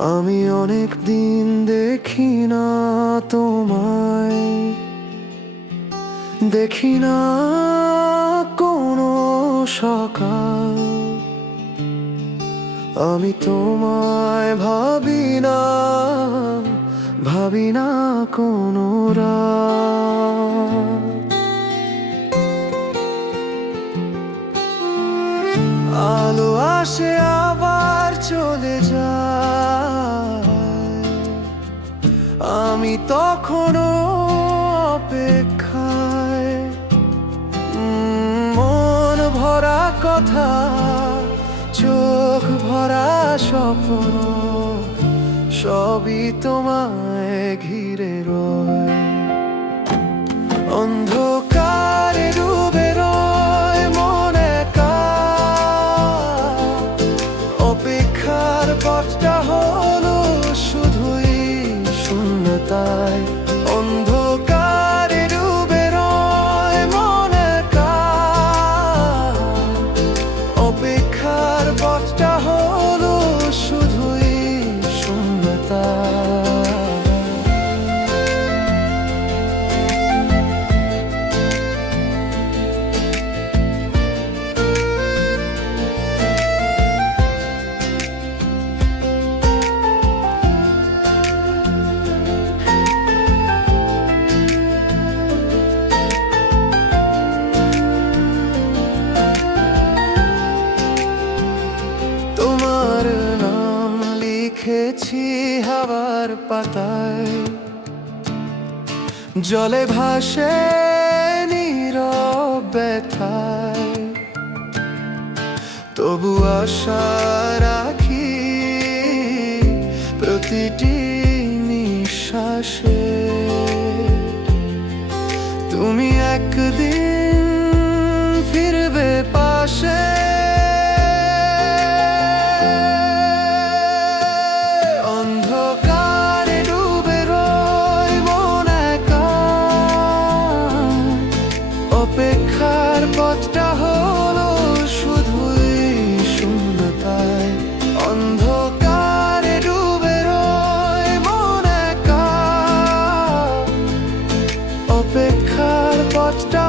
আমি অনেক দিন দেখি না তোমায়। দেখি না কোনো সকাল। আমি তোমায় ভাবি না ভাবি না কোনো আলো আসে আবার চলে যায়। আমি তখনও অপেক্ষায়। মন ভরা কথা, চোখ ভরা স্বপ্ন, সবই তোমায় ঘিরে রয়। অন্ধকারে ডুবে রয় মন একা। অপেক্ষার পথটা শুধুই শূন্যতায় লিখেছি হাওয়ার পাতায়। জলে ভাসে নীরব ব্যথায়। তবু আশা রাখি প্রতিটি নিঃশ্বাসে। তুমি একদিন ফেরার পথটা হলো শুধুই শূন্যতায়। অন্ধকারে ডুবে রয় মন একা। অপেক্ষার পথটা